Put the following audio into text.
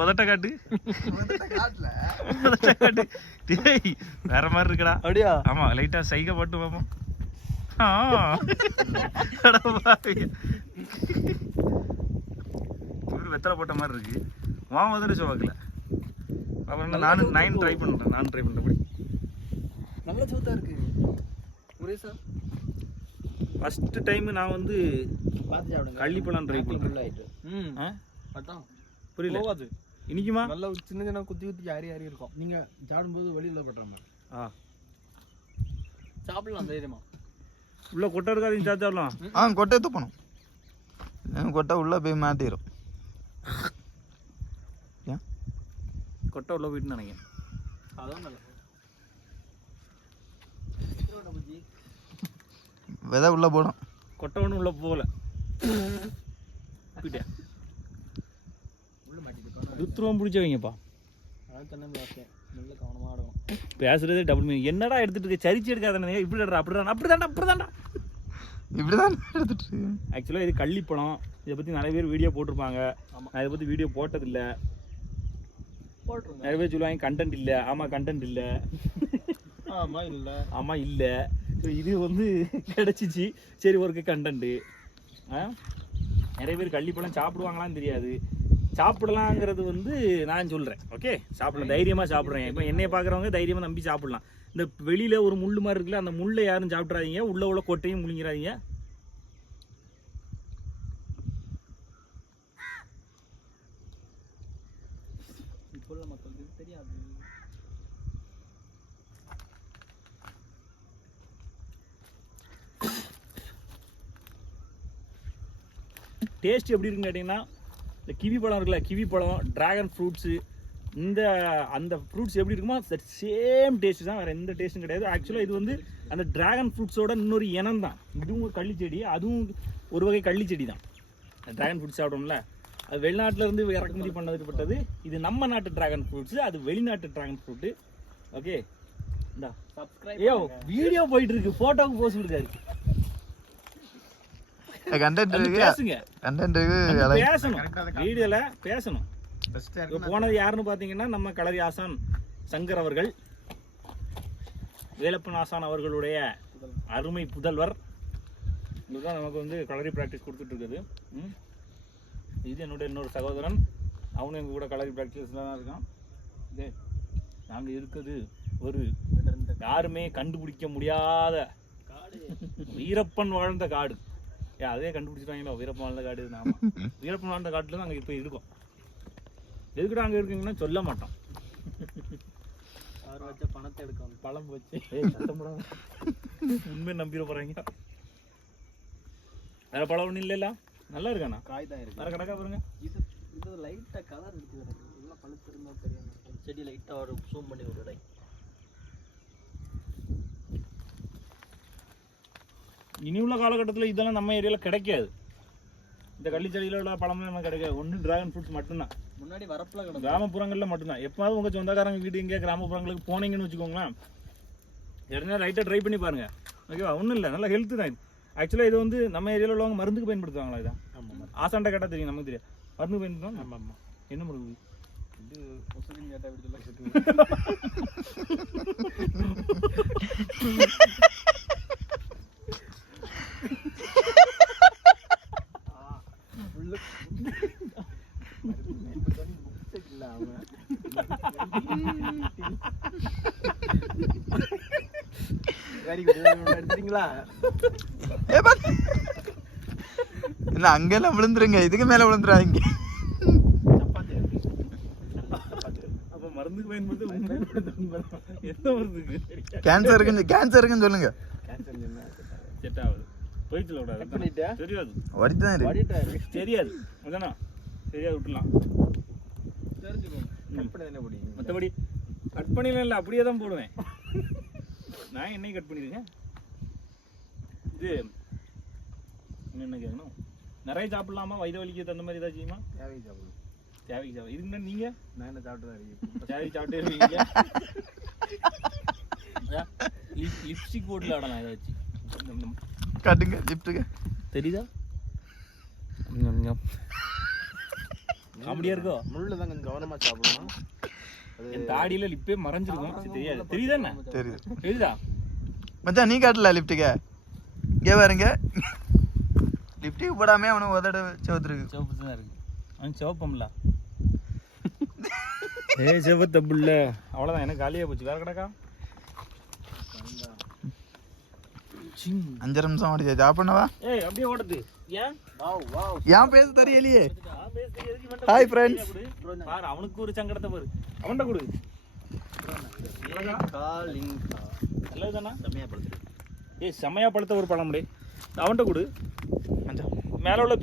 உதட்ட காட்டு. காட்டுல? உதட்ட காட்டு. டேய் வேற மாதிரி இருக்குடா. அப்படியா? ஆமா லைட்டா சைகை போட்டு பார்ப்போம். ஒரு வெத்தலை போட்ட மாதிரி இருக்கு. வா முதல்ல சோவாக்கல அப்புறம் என்ன, நானும் நைன் ட்ரை பண்ணுறேன் நானும் ட்ரை பண்ணுறேன் நல்ல சூத்தா இருக்கு. ஒரே சார் ஃபர்ஸ்ட் டைம் நான் வந்து பார்த்து சாப்பிடுங்க. கள்ளிப்பழம் ட்ரை பண்ணுறேன் ம். ஆ? அதான் புரியல. போவாது இனிக்குமா? நல்ல சின்ன சின்ன குத்தி குத்தி யாரி யாரி இருக்கும். நீங்க சாப்பிடும்போது வெளியில பட்டுறாங்க ஆ. சாப்பிடலாம் தைரியமா. உள்ள கொட்டை இருக்காதையும் சாச்சாடலாம் ஆ கொட்டை துப்பணும் கொட்டை உள்ளே போய் மாட்டிடும் ஏன்? கொட்டை உள்ள போயிட்டு நினைக்கிறேன். அதான் நல்லது. விதை உள்ளே போடும் கொட்டை ஒன்றும் உள்ள போகல. போயிட்டே உள்ள மாட்டிட்டு ருத்ரம் பிடிச்ச வைங்கப்பா அதான் சொன்ன பார்த்தேன் நல்ல கவனமா ஆடணும். பேசுறதே டபுள் மீனிங் என்னடா எடுத்துட்டு இருக்க? சரிச்சு எடுக்காதானே இப்படி அப்படிதான் அப்படிதான்டா அப்படிதான்டா இப்படிதான் எடுத்துட்டு இருக்கு. ஆக்சுவலாக இது கள்ளிப்பழம் இதை பற்றி நிறைய பேர் வீடியோ போட்டிருப்பாங்க. நான் இதை பற்றி வீடியோ போட்டதில்ல. நிறைய பேர் சொல்லுவாங்க கண்டென்ட் இல்லை. ஆமாம் கண்டென்ட் இல்லை. ஆமா இல்ல. ஆமாம் இல்லை. இது வந்து கிடச்சிச்சு. சரி ஒருக்கு கண்டென்ட்டு நிறைய பேர் கள்ளிப்பழம் சாப்பிடுவாங்களான்னு தெரியாது. சாப்பிடலாங்கிறது வந்து நான் சொல்கிறேன் ஓகே சாப்பிடலாம். தைரியமாக சாப்பிட்றேன். இப்போ என்னைய பார்க்குறவங்க தைரியமாக நம்பி சாப்பிடலாம். இந்த வெளியில் ஒரு முள் மாதிரி இருக்குல்ல அந்த முள்ளை யாரும் சாப்பிட்றாதீங்க உள்ள உள்ள கொட்டையும் முழுங்கிறாதீங்க. டேஸ்ட் எப்படி இருக்குன்னு கேட்டிங்கன்னா இந்த கிவி பழம் இருக்குல்ல கிவி பழம் டிராகன் ஃப்ரூட்ஸு இந்த அந்த ஃப்ரூட்ஸ் எப்படி இருக்குமோ சேம் டேஸ்ட் தான் வேறு எந்த டேஸ்ட்டும் கிடையாது. ஆக்சுவலாக இது வந்து அந்த டிராகன் ஃப்ரூட்ஸோட இன்னொரு இனம் தான். இதுவும் கள்ளிச்செடி அதுவும் ஒரு வகை கள்ளிச்செடி தான். டிராகன் ஃப்ரூட்ஸ் சாப்பிடும்ல அது வெளிநாட்டுல இருந்து இறக்குமதி பண்ணதுப்பட்டது இது நம்ம நாட்டு டிராகன் ஃப்ரூட்ஸ் அது வெளிநாட்டு டிராகன் ஃப்ரூட்டு ஓகே இந்தா. சப்ஸ்கிரைப் ஐயோ வீடியோ போயிட்டு இருக்கு போட்டோவுக்கு போஸ் இருக்காரு கண்டென்ட் இருக்கு பேசுங்க. கண்டென்ட் இருக்கு. பேசணும். வீடியோல பேசணும். போனது யாருன்னு பார்த்தீங்கன்னா நம்ம களரி ஆசான் சங்கர் அவர்கள் வேலப்பன் ஆசான் அவர்களுடைய அருமை புதல்வர். இதுதான் நமக்கு வந்து களரி ப்ராக்டிஸ் கொடுத்துட்டு இருக்குது. இது என்னுடைய இன்னொரு சகோதரன். அவனும் எங்க கூட களரி ப்ராக்டிஸ்ல தான் இருக்கான். இதே நாங்கள் இருக்குது ஒரு யாருமே கண்டுபிடிக்க முடியாத வீரப்பன் வாழ்ந்த காடு. ஏ அதே கண்டுபிடிச்சிட்டாங்களோ வீரப்பன் வாழ்ந்த காடு ஆமா வீரப்பன் வாழ்ந்த காட்டுல தான் அங்கே இப்போ இருக்கோம். எதுக்குடா அங்கே இருக்கீங்கன்னா சொல்ல மாட்டோம். அவர் வச்ச பணத்தை எடுக்கணும் பழம் வச்சு. ஏய் சத்தம் போடாத. உண்மை நம்பிட போறாங்க. வேற பழம் ஒன்றும் இல்லைல்ல? நல்லா இருக்காண்ணா. காய் தான் இருக்கு. வேற கணக்கா பாருங்க. இது இது லைட்டா கலர் இருக்கு எனக்கு எல்லாம் பழுத்து இருந்தா தெரியும். ஒரு செடி லைட்டா ஒரு ஜூம் பண்ணி ஒரு இனி உள்ள காலகட்டத்தில் இதெல்லாம் நம்ம ஏரியாவில் கிடைக்காது. இந்த கள்ளிச்செடியில் உள்ள பழம்லாம் நமக்கு கிடைக்காது. ஒன்று டிராகன் ஃப்ரூட்ஸ் மட்டும்தான். முன்னாடி வரப்புல கிடக்கும் கிராமப்புறங்களில் மட்டும்தான். எப்பாவது உங்கள் சொந்தக்காரங்க வீடு எங்கேயா கிராமப்புறங்களுக்கு போனீங்கன்னு வச்சுக்கோங்களேன் எடனே லைட்டாக ட்ரை பண்ணி பாருங்க. ஓகேவா ஒன்றும் இல்லை. நல்ல ஹெல்த்து தான் இது. ஆக்சுவலாக இது வந்து நம்ம ஏரியாவில் உள்ளவங்க மருந்துக்கு பயன்படுத்துவாங்களா இதான் ஆமா ஆசாண்டை கேட்டால் தெரியும் நமக்கு தெரியும் மருந்து பயன்படுத்துவாங்க ஆமா ஆமா. என்ன மருந்து? இது முஸ்லீம் விடுதலை இருக்கு எடுத்துட்டீங்களா. என்ன அங்கெல்லாம் விழுந்துருங்க. இதுக்கு மேல விழுந்துறாதீங்க. அப்போ மருந்துக்கு பயன்படுத்த எந்த மருந்துக்கு? கேன்சர் இருக்குன்னு கேன்சர் இருக்குன்னு சொல்லுங்க. செட் ஆகுது போய் சொல்லக்கூடாது கட்? தெரியாது. வடித்து தான் இருக்கு. ஓடிட்டாரு தெரியாது. அதானா? தெரியாது விட்டுலாம் கட் மற்றபடி கட் பண்ணிடலாம் இல்லை அப்படியே தான் போடுவேன். நான் என்னையும் கட் பண்ணியிருக்கேன் இது என்ன கேட்கணும் நிறைய சாப்பிடலாமா? வயிறு வலிக்கிறது அந்த மாதிரி ஏதாச்சும் செய்யுமா? தேவை சாப்பிடும் தேவைக்கு சாப்பிடும் இதுக்கு முன்னாடி நீங்கள் நான் என்ன சாப்பிட்டு தான் இருக்கேன்? தேவைக்கு சாப்பிட்டே இருப்பீங்க. லிப் லிப்ஸ்டிக் போட்டில் ஆடலாம் ஏதாச்சும் காட்டுங்க லிப்ட்டுக்கு தெரியுதா? காமெடியா இருக்கோ முள்ளு தான் கொஞ்சம் கவனமா சாப்பிடணும். என் தாடியில லிப்பே மறைஞ்சிருக்கும். சரி, தெரியாது. தெரியுதா என்ன தெரியுது. தெரியுதா. மச்சான் நீ காட்டல லிஃப்ட்டுக்கு இங்கே பாருங்க. லிஃப்ட்டுக்கு போடாமே அவனுக்கு உதட சவுத்துருக்கு. சிவப்பு தான் இருக்கு. அவன் சிவப்பம்ல. ஏ சிவத்த புள்ள. அவ்வளோதான் எனக்கு காலியாக போச்சு. வேற கிடக்கா? அஞ்சரை நிமிஷம் ஓடிச்சா. ஜாப் பண்ணவா? ஏய் அப்படியே ஓடுது. ஏன்? Wow wow. ஏன் பேச தெரியலையே? friends. கொடு. பாரு அவனுக்கு ஒரு சங்கடத்தை பாரு. அவன்கிட்ட கொடு. நல்லதுதானா? செம்மையா படுத்துருக்கு ஏய் செம்மையா பழுத்த ஒரு பழம் அவன்கிட்ட கொடு. மேல உள்ள